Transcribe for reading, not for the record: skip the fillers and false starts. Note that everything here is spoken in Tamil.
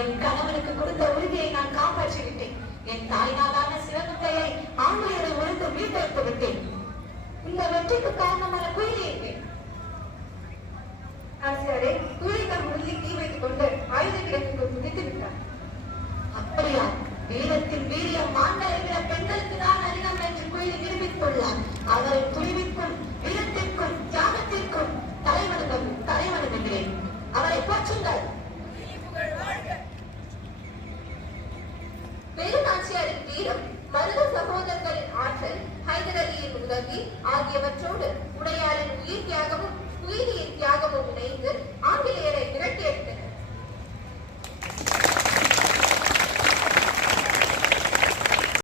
என் கணவனுக்கு கொடுத்த உறுதியை நான் காப்பாற்றி விட்டேன். என் தாய்நாளான சிவகங்கையை ஆங்கிலேயரை ஒழித்து மீட்டெடுத்து விட்டேன். இந்த வெற்றிக்கு காரணமான குயிலே ஆசிரியரே, குயிலிகள் முழுகி தீ வைத்துக் கொண்டு ஆயுத கிடக்கு குதித்து விட்டார். அப்படியா? வீரத்தின் வீரியம் மாண்ட